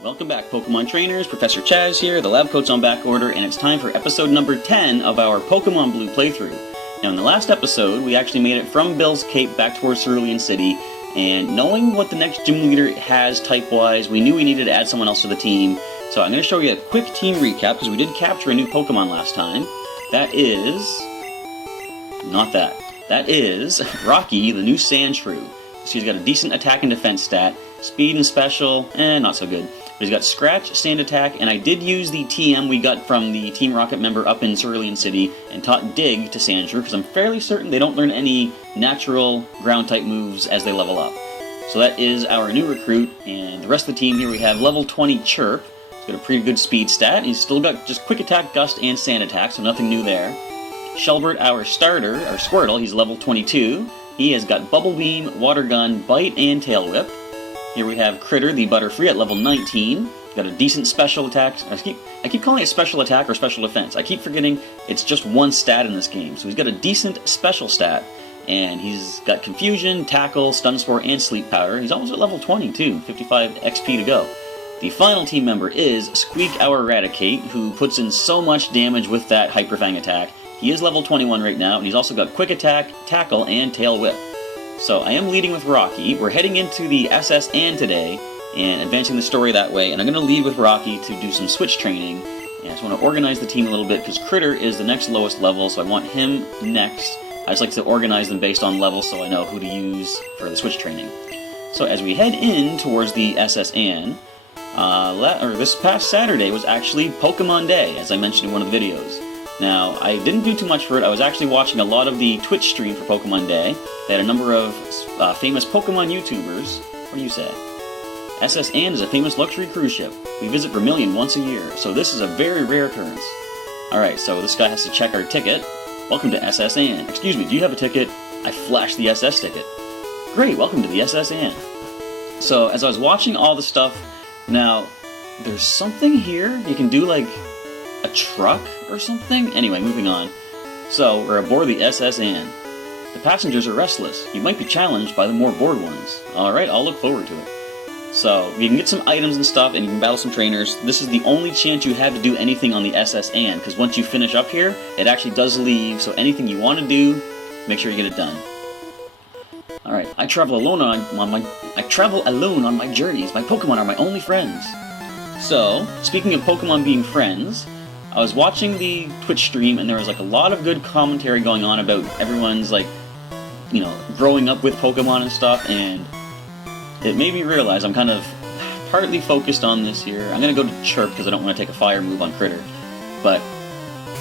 Welcome back, Pokemon trainers. Professor Chaz here, the lab coat's on back order, and it's time for episode number 10 of our Pokemon Blue playthrough. Now, in the last episode, we actually made it from Bill's Cape back towards Cerulean City, and knowing what the next gym leader has type-wise, we knew we needed to add someone else to the team. So I'm going to show you a quick team recap, because we did capture a new Pokemon last time. That is... not that. That is Rocky, the new Sandshrew. So he's got a decent attack and defense stat, speed and special, not so good. But he's got Scratch, Sand Attack, and I did use the TM we got from the Team Rocket member up in Cerulean City and taught Dig to Sandshrew, because I'm fairly certain they don't learn any natural ground-type moves as they level up. So that is our new recruit, and the rest of the team here we have level 20 Chirp. He's got a pretty good speed stat. He's still got just Quick Attack, Gust, and Sand Attack, so nothing new there. Shelbert, our starter, our Squirtle, he's level 22. He has got Bubble Beam, Water Gun, Bite, and Tail Whip. Here we have Critter, the Butterfree, at level 19. Got a decent special attack. I keep calling it special attack or special defense. I keep forgetting it's just one stat in this game. So he's got a decent special stat. And he's got Confusion, Tackle, Stun Spore, and Sleep Powder. He's almost at level 20 too. 55 XP to go. The final team member is Squeak, our Eradicate, who puts in so much damage with that Hyper Fang attack. He is level 21 right now, and he's also got Quick Attack, Tackle, and Tail Whip. So I am leading with Rocky. We're heading into the SS Anne today and advancing the story that way, and I'm going to lead with Rocky to do some switch training. And I just want to organize the team a little bit because Critter is the next lowest level, so I want him next. I just like to organize them based on level so I know who to use for the switch training. So as we head in towards the SS Anne, this past Saturday was actually Pokemon Day, as I mentioned in one of the videos. Now, I didn't do too much for it. I was actually watching a lot of the Twitch stream for Pokemon Day. They had a number of famous Pokemon YouTubers. What do you say? SS Anne is a famous luxury cruise ship. We visit Vermilion once a year, so this is a very rare occurrence. Alright, so this guy has to check our ticket. Welcome to SS Anne. Excuse me, do you have a ticket? I flashed the SS ticket. Great, welcome to the SS Anne. So, as I was watching all the stuff, now, there's something here you can do, like a truck or something? Anyway, moving on. So, we're aboard the SS Anne. The passengers are restless. You might be challenged by the more bored ones. Alright, I'll look forward to it. So, you can get some items and stuff, and you can battle some trainers. This is the only chance you have to do anything on the SS Anne, because once you finish up here, it actually does leave, so anything you want to do, make sure you get it done. Alright, I travel alone on my journeys. My Pokemon are my only friends. So, speaking of Pokemon being friends, I was watching the Twitch stream, and there was like a lot of good commentary going on about everyone's like, you know, growing up with Pokemon and stuff, and it made me realize I'm kind of partly focused on this here. I'm gonna go to Chirp because I don't want to take a fire move on Critter, but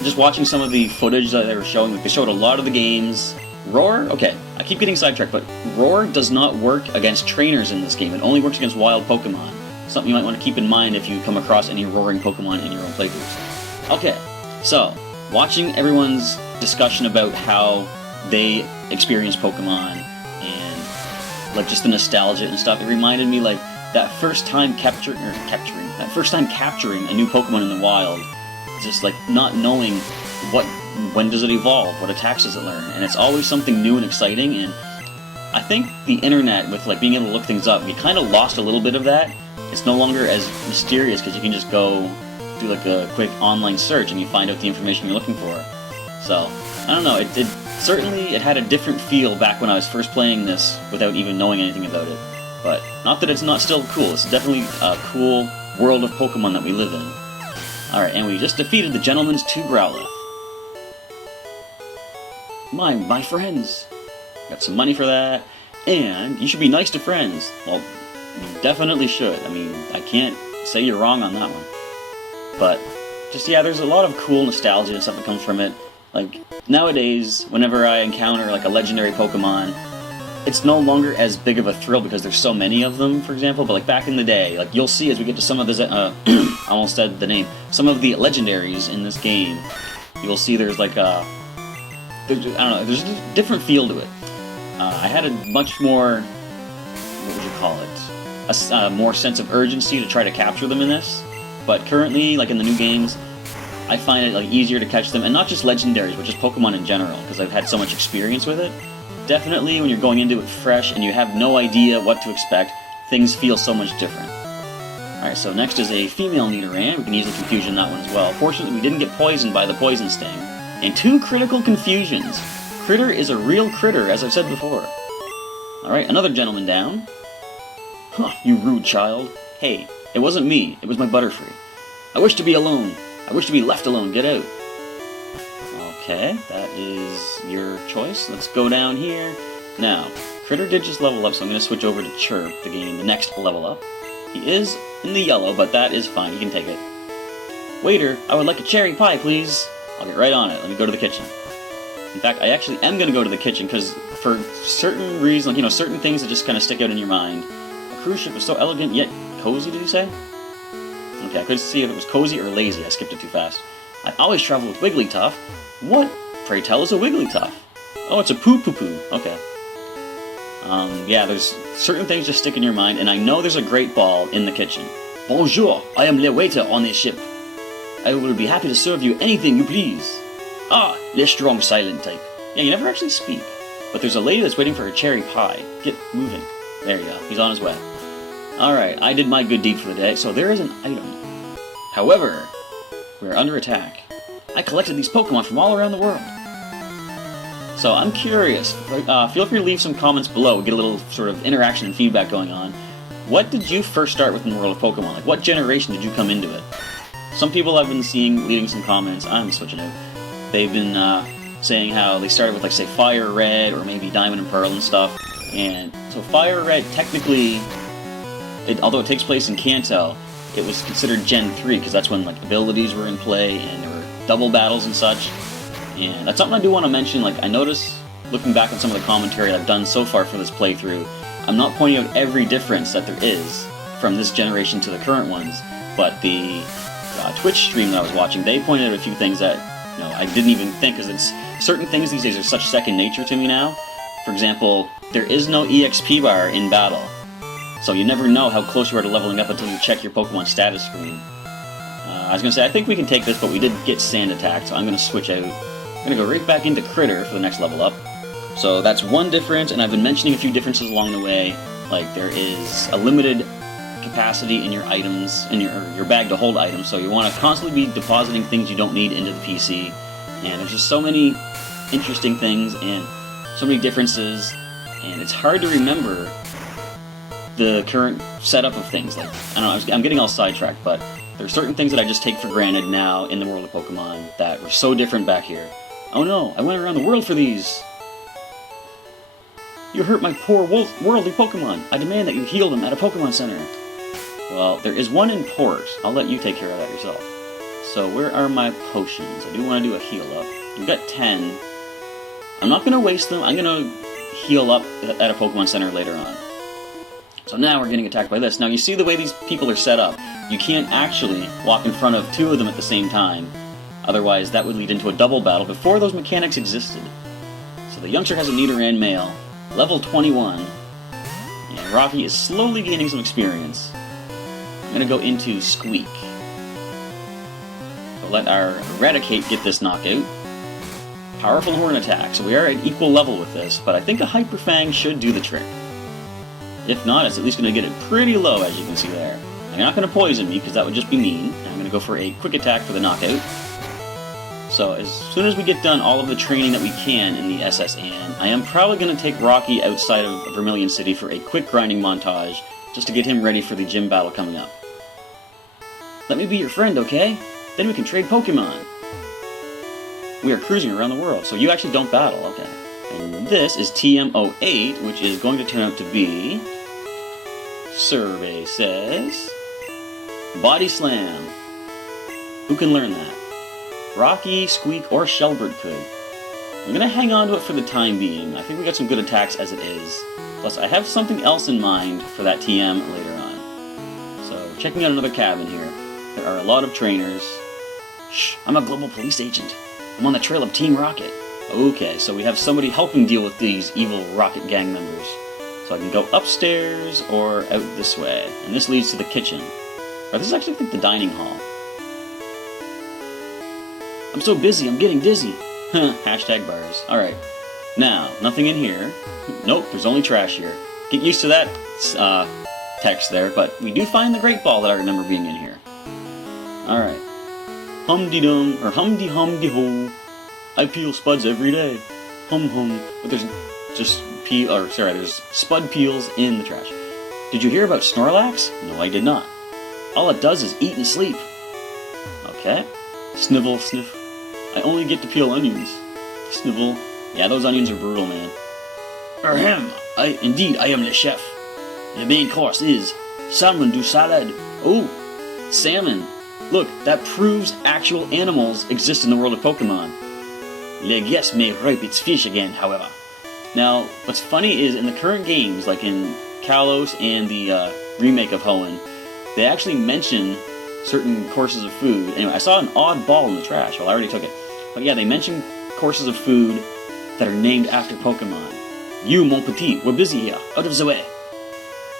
just watching some of the footage that they were showing, like they showed a lot of the games. Roar? Okay, I keep getting sidetracked, but Roar does not work against trainers in this game. It only works against wild Pokemon. Something you might want to keep in mind if you come across any roaring Pokemon in your own playthroughs. Okay, so, watching everyone's discussion about how they experience Pokemon and like just the nostalgia and stuff, it reminded me like that first time capturing a new Pokemon in the wild, just like not knowing when does it evolve, what attacks does it learn, and it's always something new and exciting. And I think the internet, with like being able to look things up, we kind of lost a little bit of that. It's no longer as mysterious because you can just go do like a quick online search and you find out the information you're looking for. So, I don't know, it certainly had a different feel back when I was first playing this without even knowing anything about it. But, not that it's not still cool, it's definitely a cool world of Pokemon that we live in. Alright, and we just defeated the Gentleman's 2 Growlithe. My friends! Got some money for that, and you should be nice to friends. Well, you definitely should. I mean, I can't say you're wrong on that one. But, just, yeah, there's a lot of cool nostalgia and stuff that comes from it. Like, nowadays, whenever I encounter, like, a legendary Pokemon, it's no longer as big of a thrill because there's so many of them, for example, but, like, back in the day, like, you'll see as we get to some of the, I almost said the name, some of the legendaries in this game, you'll see there's, like, I don't know, there's a different feel to it. I had a much more, what would you call it, a more sense of urgency to try to capture them in this. But currently, like in the new games, I find it like easier to catch them, and not just legendaries, but just Pokemon in general, because I've had so much experience with it. Definitely, when you're going into it fresh and you have no idea what to expect, things feel so much different. Alright, so next is a female Nidoran. We can easily confusion that one as well. Fortunately, we didn't get poisoned by the poison sting. And 2 critical confusions. Critter is a real critter, as I've said before. Alright, another gentleman down. Huh, you rude child. Hey, it wasn't me, it was my Butterfree. I wish to be alone. I wish to be left alone. Get out. Okay, that is your choice. Let's go down here. Now, Critter did just level up, so I'm going to switch over to Chirp to gain the next level up. He is in the yellow, but that is fine. You can take it. Waiter, I would like a cherry pie, please. I'll get right on it. Let me go to the kitchen. In fact, I actually am going to go to the kitchen, because for certain reasons, like, you know, certain things that just kind of stick out in your mind. A cruise ship is so elegant, yet cozy, did you say? Okay, I couldn't see if it was cozy or lazy. I skipped it too fast. I always travel with Wigglytuff. What, pray tell, is a Wigglytuff? Oh, it's a poo-poo-poo. Okay. Yeah, there's certain things just stick in your mind, and I know there's a great ball in the kitchen. Bonjour, I am le waiter on this ship. I will be happy to serve you anything you please. Ah, le strong silent type. Yeah, you never actually speak. But there's a lady that's waiting for her cherry pie. Get moving. There you go, he's on his way. Alright, I did my good deed for the day, so there is an item. However, we are under attack. I collected these Pokemon from all around the world. So I'm curious, feel free to leave some comments below, get a little sort of interaction and feedback going on. What did you first start with in the world of Pokemon? Like, what generation did you come into it? Some people I've been seeing leaving some comments, I'm switching out. They've been saying how they started with, like, say, Fire Red, or maybe Diamond and Pearl and stuff. And so Fire Red, technically, although it takes place in Kanto, it was considered Gen 3, because that's when, like, abilities were in play, and there were double battles and such. And that's something I do want to mention. Like, I notice, looking back on some of the commentary I've done so far for this playthrough, I'm not pointing out every difference that there is from this generation to the current ones, but the Twitch stream that I was watching, they pointed out a few things that, you know, I didn't even think, because it's certain things these days are such second nature to me now. For example, there is no EXP bar in battle, so you never know how close you are to leveling up until you check your Pokemon status screen. I was going to say, I think we can take this, but we did get sand attacked, so I'm going to switch out. I'm going to go right back into Critter for the next level up. So that's one difference, and I've been mentioning a few differences along the way. Like, there is a limited capacity in your items, in your bag to hold items, so you want to constantly be depositing things you don't need into the PC. And there's just so many interesting things, and so many differences, and it's hard to remember the current setup of things. Like, I don't know, I'm getting all sidetracked, but there are certain things that I just take for granted now in the world of Pokemon that were so different back here. Oh no, I went around the world for these! You hurt my poor worldly Pokemon! I demand that you heal them at a Pokemon Center! Well, there is one in port. I'll let you take care of that yourself. So where are my potions? I do want to do a heal up. We've got 10. I'm not going to waste them. I'm going to heal up at a Pokemon Center later on. So now we're getting attacked by this. Now you see the way these people are set up. You can't actually walk in front of 2 of them at the same time. Otherwise, that would lead into a double battle before those mechanics existed. So the youngster has a Nidoran male, level 21, and Rocky is slowly gaining some experience. I'm going to go into Squeak. We'll let our Eradicate get this knockout. Powerful Horn attack, so we are at equal level with this, but I think a Hyper Fang should do the trick. If not, it's at least going to get it pretty low, as you can see there. I'm not going to poison me, because that would just be mean. I'm going to go for a quick attack for the knockout. So as soon as we get done all of the training that we can in the SS Anne, I am probably going to take Rocky outside of Vermilion City for a quick grinding montage, just to get him ready for the gym battle coming up. Let me be your friend, okay? Then we can trade Pokemon. We are cruising around the world, so you actually don't battle, okay. And this is TM08, which is going to turn out to be... Survey says... Body Slam. Who can learn that? Rocky, Squeak, or Shelbert could. I'm going to hang on to it for the time being. I think we got some good attacks as it is. Plus, I have something else in mind for that TM later on. So, checking out another cabin here. There are a lot of trainers. Shh, I'm a global police agent. I'm on the trail of Team Rocket. Okay, so we have somebody helping deal with these evil Rocket gang members. So I can go upstairs or out this way. And this leads to the kitchen. Or this is actually, I think, the dining hall. I'm so busy, I'm getting dizzy. Hashtag bars. Alright. Now, nothing in here. Nope, there's only trash here. Get used to that, text there, but we do find the Great Ball that I remember being in here. Alright. Hum-de-dum, or hum-de-hum-de-ho. I peel spuds every day. Hum-hum. But there's just there's spud peels in the trash. Did you hear about Snorlax? No, I did not. All it does is eat and sleep. Okay. Snivel, sniff. I only get to peel onions. Snivel. Yeah, those onions are brutal, man. Ahem. Indeed, I am the chef. The main course is salmon du salad. Oh, salmon. Look, that proves actual animals exist in the world of Pokemon. Le guest may rape its fish again, however. Now, what's funny is in the current games, like in Kalos and the remake of Hoenn, they actually mention certain courses of food. Anyway, I saw an odd ball in the trash. Well, I already took it. But yeah, they mention courses of food that are named after Pokemon. You, mon petit, we're busy here. Out of the way.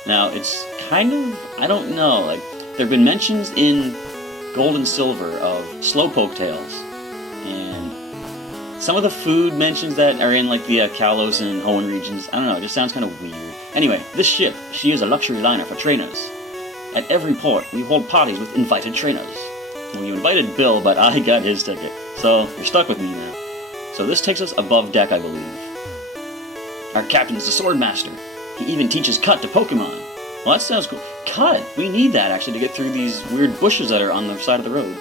Now, it's kind of, I don't know, like, there have been mentions in Gold and Silver of Slowpoke tails, and some of the food mentions that are in, like, the Kalos and Hoenn regions. I don't know, it just sounds kind of weird. Anyway, this ship, she is a luxury liner for trainers. At every port, we hold parties with invited trainers. Well, you invited Bill, but I got his ticket, so you're stuck with me now. So this takes us above deck, I believe. Our captain is the Sword Master. He even teaches Cut to Pokemon. Well, that sounds cool. Cut! We need that, actually, to get through these weird bushes that are on the side of the road.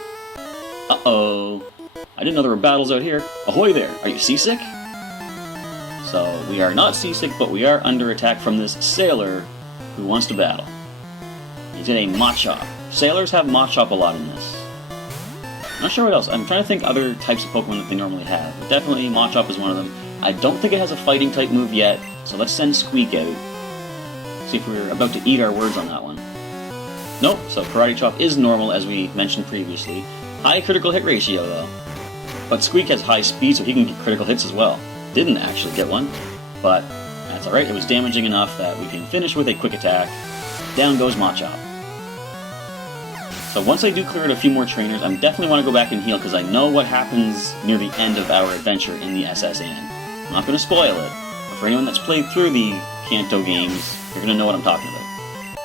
Uh-oh. I didn't know there were battles out here. Ahoy there! Are you seasick? So, we are not seasick, but we are under attack from this sailor who wants to battle. He's in a Machop. Sailors have Machop a lot in this. Not sure what else. I'm trying to think other types of Pokemon that they normally have. But definitely Machop is one of them. I don't think it has a fighting type move yet, so let's send Squeak out. See if we're about to eat our words on that one. Nope, so Karate Chop is normal as we mentioned previously. High critical hit ratio though. But Squeak has high speed so he can get critical hits as well. Didn't actually get one, but that's alright. It was damaging enough that we can finish with a quick attack. Down goes Machop. So once I do clear out a few more trainers, I definitely want to go back and heal because I know what happens near the end of our adventure in the SSN. I'm not going to spoil it, but for anyone that's played through the Kanto games, you're going to know what I'm talking about.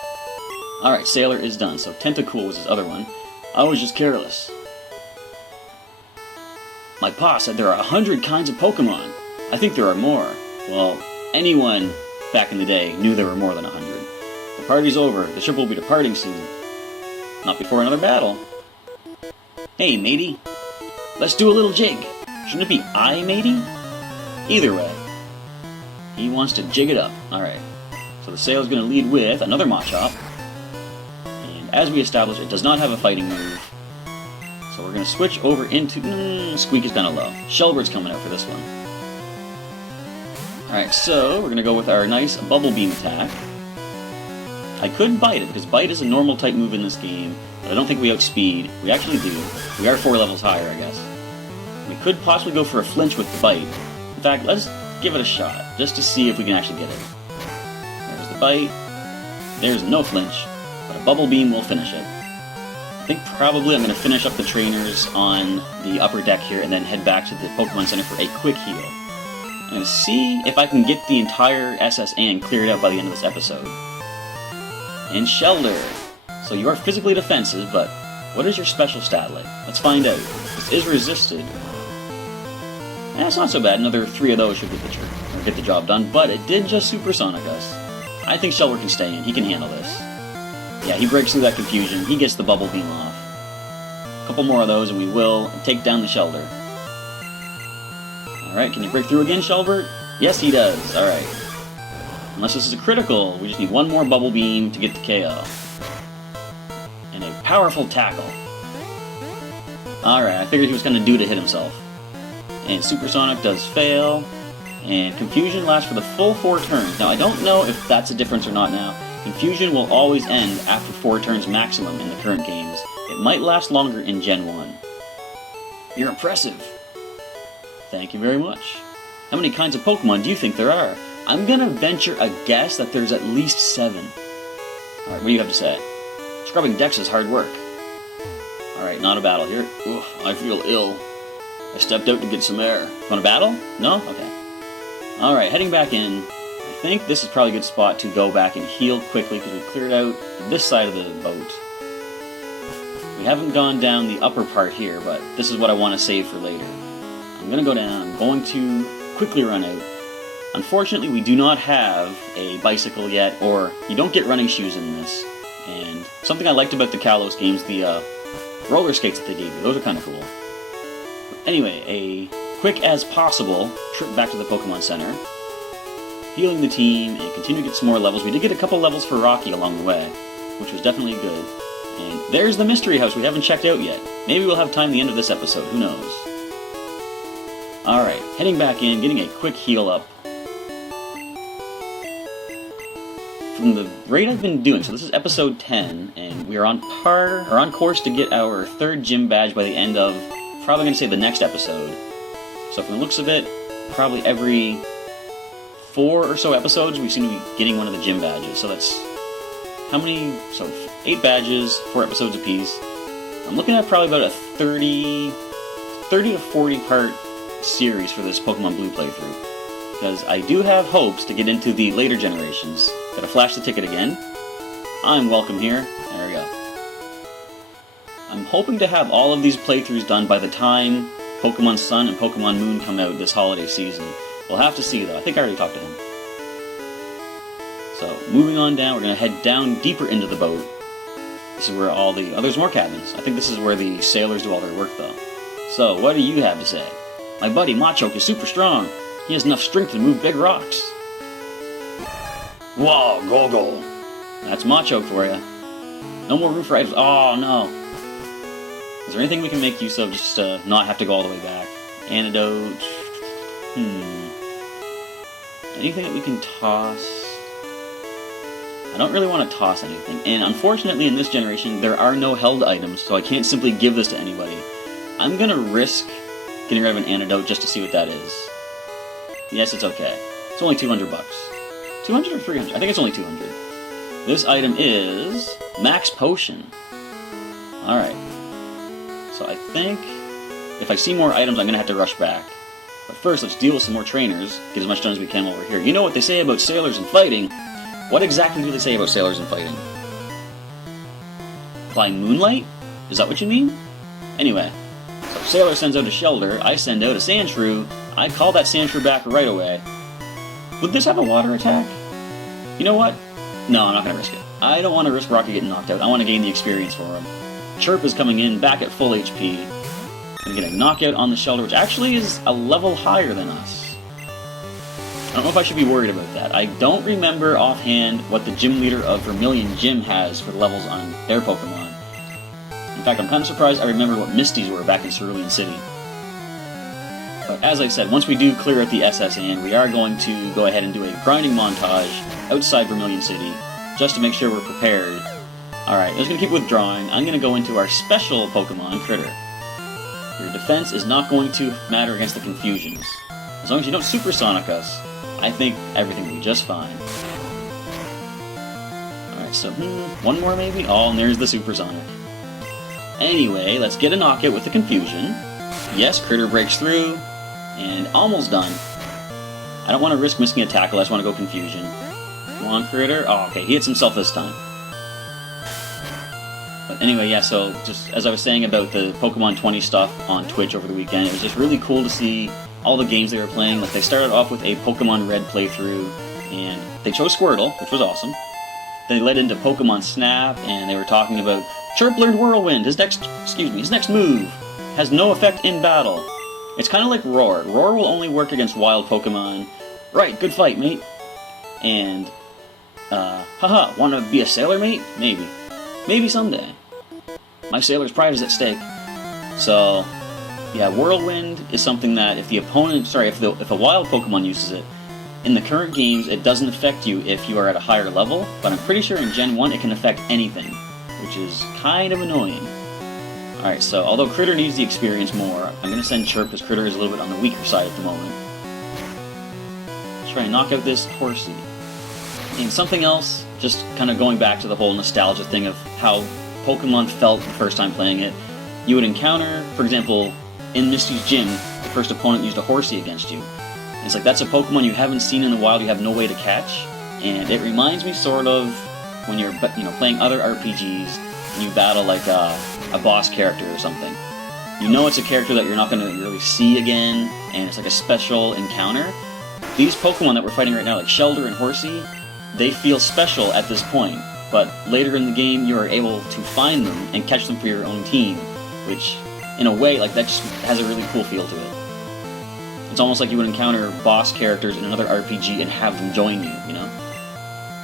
Alright, Sailor is done, so Tentacool was his other one. I was just careless. My pa said there are 100 kinds of Pokemon. I think there are more. Well, anyone back in the day knew there were more than 100. The party's over. The ship will be departing soon. Not before another battle. Hey, matey. Let's do a little jig. Shouldn't it be I, matey? Either way. He wants to jig it up. Alright. So the sailor's going to lead with another Machop. And as we established, it does not have a fighting move. So we're going to switch over into... Squeak is kind of low. Shelbird's coming out for this one. Alright, so we're going to go with our nice Bubble Beam attack. I could Bite it, because Bite is a normal type move in this game, but I don't think we outspeed. We actually do. We are 4 levels higher, I guess. We could possibly go for a flinch with Bite. In fact, let's give it a shot, just to see if we can actually get it. There's the Bite. There's no flinch, but a Bubble Beam will finish it. I think probably I'm going to finish up the trainers on the upper deck here and then head back to the Pokemon Center for a quick heal. I'm going to see if I can get the entire SSN cleared out by the end of this episode. And Shelter. So you are physically defensive, but what is your special stat like? Let's find out. This is resisted. It's not so bad. Another 3 of those should get the job done, but it did just Supersonic us. I think Shelter can stay in. He can handle this. Yeah, he breaks through that confusion. He gets the Bubble Beam off. A couple more of those and we will take down the Shelter. Alright, can you break through again, Shelbert? Yes, he does. Alright. Unless this is a critical, we just need one more Bubble Beam to get the KO. And a powerful tackle. Alright, I figured he was kind of due to hit himself. And Supersonic does fail. And Confusion lasts for the full 4 turns. Now, I don't know if that's a difference or not now. Confusion will always end after 4 turns maximum in the current games. It might last longer in Gen 1. You're impressive. Thank you very much. How many kinds of Pokemon do you think there are? I'm gonna venture a guess that there's at least 7. Alright, what do you have to say? Scrubbing decks is hard work. Alright, not a battle here. Ugh, I feel ill. I stepped out to get some air. Want a battle? No? Okay. Alright, heading back in. I think this is probably a good spot to go back and heal quickly because we cleared out this side of the boat. We haven't gone down the upper part here, but this is what I want to save for later. I'm going to go down, I'm going to quickly run out. Unfortunately, we do not have a bicycle yet, or you don't get running shoes in this. And something I liked about the Kalos games, the roller skates that they gave you, those are kind of cool. Anyway, a quick as possible trip back to the Pokemon Center, healing the team, and continue to get some more levels. We did get a couple levels for Rocky along the way, which was definitely good. And there's the mystery house we haven't checked out yet. Maybe we'll have time at the end of this episode, who knows. Alright, heading back in, getting a quick heal up. From the rate I've been doing, so this is episode 10, and we are on course to get our 3rd gym badge by the end of, probably going to say the next episode. So from the looks of it, probably every 4 or so episodes we seem to be getting one of the gym badges. So that's, how many, so 8 badges, 4 episodes apiece. I'm looking at probably about a 30 to 40 part series for this Pokemon Blue playthrough. Because I do have hopes to get into the later generations. Gotta flash the ticket again. I'm welcome here. There we go. I'm hoping to have all of these playthroughs done by the time Pokemon Sun and Pokemon Moon come out this holiday season. We'll have to see though. I think I already talked to him. So, moving on down, we're gonna head down deeper into the boat. This is where all the... oh, there's more cabins. I think this is where the sailors do all their work though. So, what do you have to say? My buddy Machoke is super strong. He has enough strength to move big rocks. Whoa, go. That's Machoke for you. No more room for items. Oh, no. Is there anything we can make use of just to not have to go all the way back? Antidote. Anything that we can toss? I don't really want to toss anything. And unfortunately, in this generation, there are no held items, so I can't simply give this to anybody. I'm gonna risk getting rid of an antidote just to see what that is. Yes, it's okay. It's only 200 bucks. 200 or 300? I think it's only 200. This item is Max Potion. Alright. So I think if I see more items, I'm going to have to rush back. But first, let's deal with some more trainers. Get as much done as we can while we're here. You know what they say about sailors and fighting. What exactly do they say about sailors and fighting? Apply moonlight? Is that what you mean? Anyway. So Sailor sends out a Shelter, I send out a Sandshrew, I call that Sandshrew back right away. Would this have a water attack? You know what? No, I'm not going to risk it. I don't want to risk Rocky getting knocked out. I want to gain the experience for him. Chirp is coming in, back at full HP. Gonna get a knockout on the Shelter, which actually is a level higher than us. I don't know if I should be worried about that. I don't remember offhand what the gym leader of Vermilion Gym has for the levels on their Pokemon. In fact, I'm kind of surprised I remember what Misty's were back in Cerulean City. But as I said, once we do clear out the SS and we are going to go ahead and do a grinding montage outside Vermilion City, just to make sure we're prepared. Alright, I'm just going to keep withdrawing. I'm going to go into our special Pokemon, Critter. Your defense is not going to matter against the Confusions. As long as you don't Supersonic us, I think everything will be just fine. Alright, so, one more maybe? Oh, and there's the Supersonic. Anyway, let's get a knockout with the Confusion. Yes, Critter breaks through, and almost done. I don't want to risk missing a tackle, I just want to go Confusion. Come on, Critter. Oh, okay, he hits himself this time. But anyway, yeah, so just as I was saying about the Pokemon 20 stuff on Twitch over the weekend, it was just really cool to see all the games they were playing. Like, they started off with a Pokemon Red playthrough, and they chose Squirtle, which was awesome. They led into Pokemon Snap, and they were talking about Chirp learned Whirlwind. His next move has no effect in battle. It's kind of like Roar. Roar will only work against wild Pokemon. Right, good fight, mate. And, haha, want to be a sailor, mate? Maybe. Maybe someday. My sailor's pride is at stake. So, yeah, Whirlwind is something that if the opponent, if a wild Pokemon uses it, in the current games, it doesn't affect you if you are at a higher level, but I'm pretty sure in Gen 1 it can affect anything, which is kind of annoying. Alright, so although Critter needs the experience more, I'm going to send Chirp because Critter is a little bit on the weaker side at the moment. Let's try and knock out this Horsey. And something else, just kind of going back to the whole nostalgia thing of how Pokemon felt the first time playing it, you would encounter, for example, in Misty's gym, the first opponent used a Horsey against you. It's like that's a Pokemon you haven't seen in the wild, you have no way to catch, and it reminds me sort of when you're playing other RPGs and you battle like a boss character or something. You know it's a character that you're not going to really see again, and it's like a special encounter. These Pokemon that we're fighting right now, like Shelder and Horsey, they feel special at this point, but later in the game you are able to find them and catch them for your own team, which, in a way, like that just has a really cool feel to it. It's almost like you would encounter boss characters in another RPG and have them join you, you know?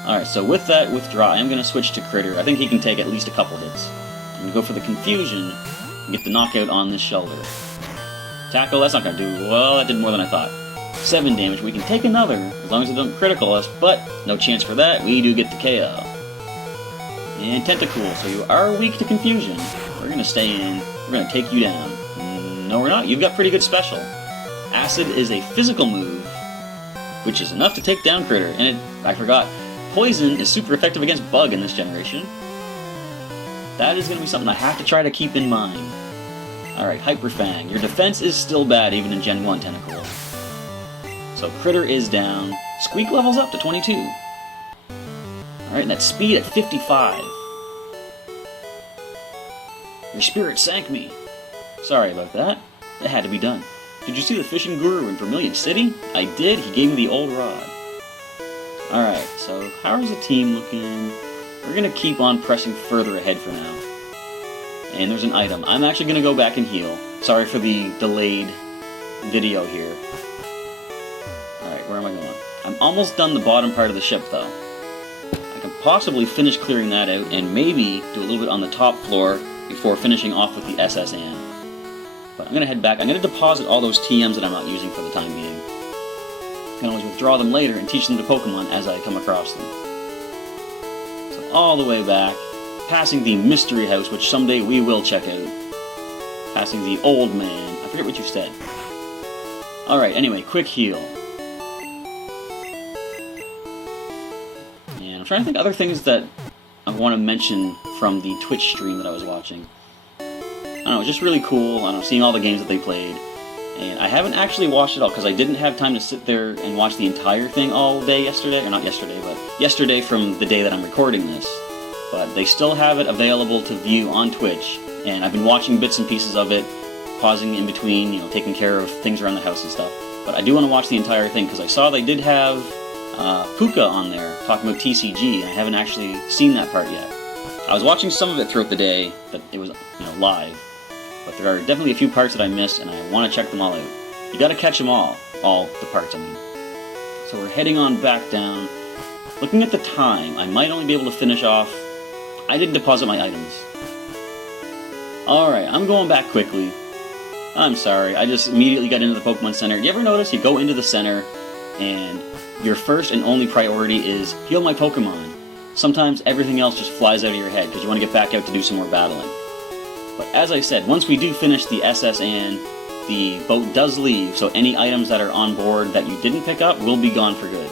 Alright, so with that withdraw, I am going to switch to Critter. I think he can take at least a couple hits. I'm going to go for the Confusion and get the knockout on this Shelder. Tackle, that's not going to do, well, that did more than I thought. 7 damage, we can take another, as long as it doesn't critical us, but no chance for that, we do get the KO. And Tentacool, so you are weak to Confusion. We're going to stay in, we're going to take you down. No, we're not, you've got pretty good special. Acid is a physical move, which is enough to take down Critter, and I forgot, Poison is super effective against Bug in this generation. That is going to be something I have to try to keep in mind. Alright, Hyper Fang. Your defense is still bad even in Gen 1 Tentacool. So Critter is down. Squeak levels up to 22. Alright, and that's speed at 55. Your spirit sank me. Sorry about that. It had to be done. Did you see the fishing guru in Vermilion City? I did. He gave me the old rod. Alright, so how is the team looking? We're going to keep on pressing further ahead for now. And there's an item. I'm actually going to go back and heal. Sorry for the delayed video here. Alright, where am I going? I'm almost done the bottom part of the ship, though. I can possibly finish clearing that out and maybe do a little bit on the top floor before finishing off with the SS Anne. But I'm going to head back. I'm going to deposit all those TMs that I'm not using for the time being. I can always withdraw them later and teach them to Pokemon as I come across them. So all the way back, passing the Mystery House, which someday we will check out. Passing the Old Man. I forget what you said. Alright, anyway, quick heal. And I'm trying to think of other things that I want to mention from the Twitch stream that I was watching. I don't know, it was just really cool. I don't know, seeing all the games that they played. And I haven't actually watched it all because I didn't have time to sit there and watch the entire thing all day yesterday. Or not yesterday, but yesterday from the day that I'm recording this. But they still have it available to view on Twitch. And I've been watching bits and pieces of it, pausing in between, you know, taking care of things around the house and stuff. But I do want to watch the entire thing because I saw they did have Puka on there talking about TCG, and I haven't actually seen that part yet. I was watching some of it throughout the day that it was, you know, live. But there are definitely a few parts that I missed, and I want to check them all out. You gotta catch them all the parts, I mean. So we're heading on back down. Looking at the time, I might only be able to finish off. I didn't deposit my items. Alright, I'm going back quickly. I'm sorry, I just immediately got into the Pokemon Center. You ever notice you go into the center, and your first and only priority is heal my Pokemon. Sometimes everything else just flies out of your head because you want to get back out to do some more battling. But as I said, once we do finish the SS Anne, the boat does leave, so any items that are on board that you didn't pick up will be gone for good.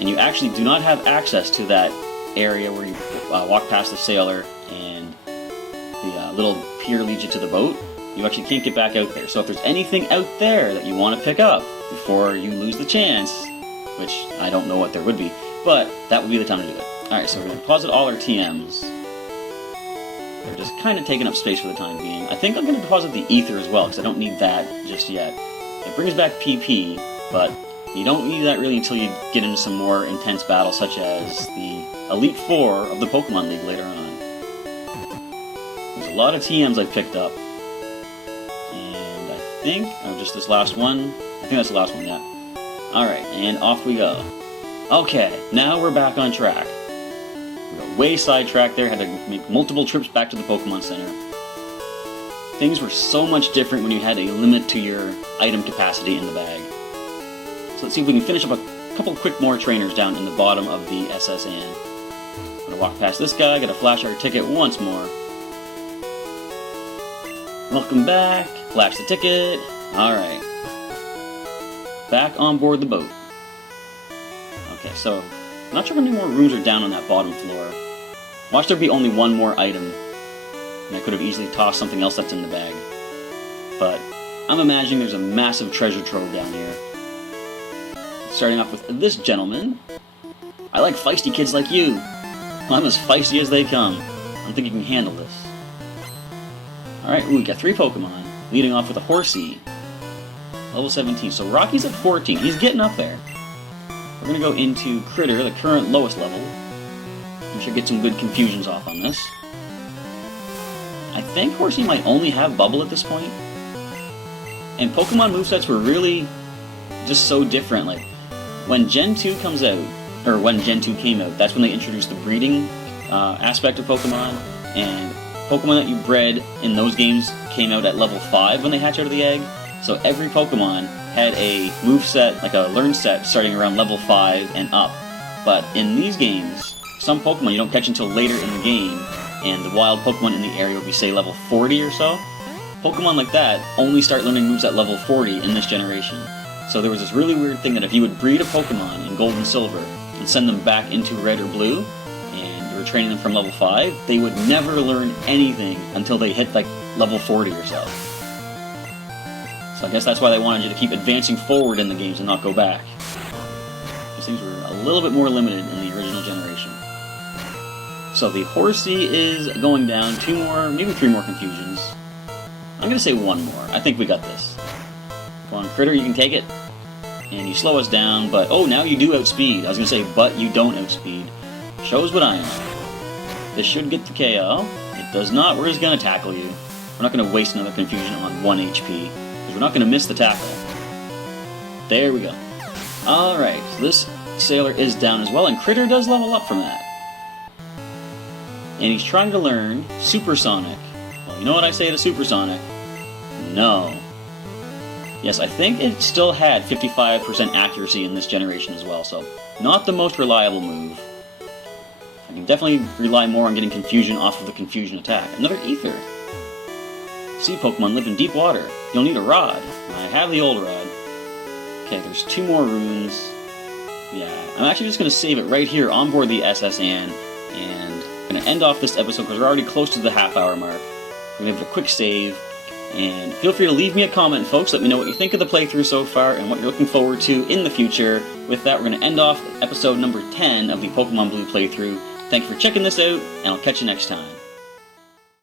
And you actually do not have access to that area where you walk past the sailor and the little pier leads you to the boat. You actually can't get back out there. So if there's anything out there that you want to pick up before you lose the chance, which I don't know what there would be, but that would be the time to do it. Alright, so we're going to deposit all our TMs. They're just kind of taking up space for the time being. I think I'm going to deposit the Ether as well, because I don't need that just yet. It brings back PP, but you don't need that really until you get into some more intense battles, such as the Elite Four of the Pokemon League later on. There's a lot of TMs I've picked up. And I think, oh, just this last one. I think that's the last one, yeah. Alright, and off we go. Okay, now we're back on track. We got way sidetracked there, had to make multiple trips back to the Pokemon Center. Things were so much different when you had a limit to your item capacity in the bag. So let's see if we can finish up a couple quick more trainers down in the bottom of the SS Anne. I'm gonna walk past this guy, gotta flash our ticket once more. Welcome back, flash the ticket. Alright. Back on board the boat. Okay, so I'm not sure how many more rooms are down on that bottom floor. Watch there be only one more item, and I could have easily tossed something else that's in the bag. But I'm imagining there's a massive treasure trove down here. Starting off with this gentleman. I like feisty kids like you. Well, I'm as feisty as they come. I don't think you can handle this. Alright, we got 3 Pokemon. Leading off with a Horsey. Level 17. So Rocky's at 14. He's getting up there. We're going to go into Critter, the current lowest level. We should get some good confusions off on this. I think Horsey might only have Bubble at this point. And Pokemon movesets were really just so different. Like, when Gen 2 comes out, or when Gen 2 came out, that's when they introduced the breeding aspect of Pokemon. And Pokemon that you bred in those games came out at level 5 when they hatch out of the egg. So every Pokemon had a moveset, like a learn set, starting around level 5 and up. But in these games, some Pokemon you don't catch until later in the game, and the wild Pokemon in the area will be, say, level 40 or so. Pokemon like that only start learning moves at level 40 in this generation. So there was this really weird thing that if you would breed a Pokemon in Gold and Silver and send them back into Red or Blue, and you were training them from level 5, they would never learn anything until they hit like level 40 or so. So I guess that's why they wanted you to keep advancing forward in the games and not go back. These things were a little bit more limited in the original generation. So the Horsey is going down. 2 more, maybe 3 more confusions. I'm going to say 1 more. I think we got this. Come on, Critter, you can take it. And you slow us down, but oh, now you do outspeed. I was going to say, but you don't outspeed. Shows what I know. This should get the KO. It does not. We're just going to tackle you. We're not going to waste another confusion on 1 HP. We're not going to miss the tackle. There we go. Alright, so this Sailor is down as well, and Critter does level up from that. And he's trying to learn Supersonic. Well, you know what I say to Supersonic? No. Yes, I think it still had 55% accuracy in this generation as well, so not the most reliable move. I can definitely rely more on getting confusion off of the confusion attack. Another Ether. Sea Pokemon live in deep water. You'll need a rod. I have the old rod. Okay, there's 2 more runes. Yeah, I'm actually just going to save it right here on board the SS Anne, and I'm going to end off this episode because we're already close to the half-hour mark. We're going to give it a quick save, and feel free to leave me a comment, folks. Let me know what you think of the playthrough so far and what you're looking forward to in the future. With that, we're going to end off episode number 10 of the Pokemon Blue playthrough. Thank you for checking this out, and I'll catch you next time.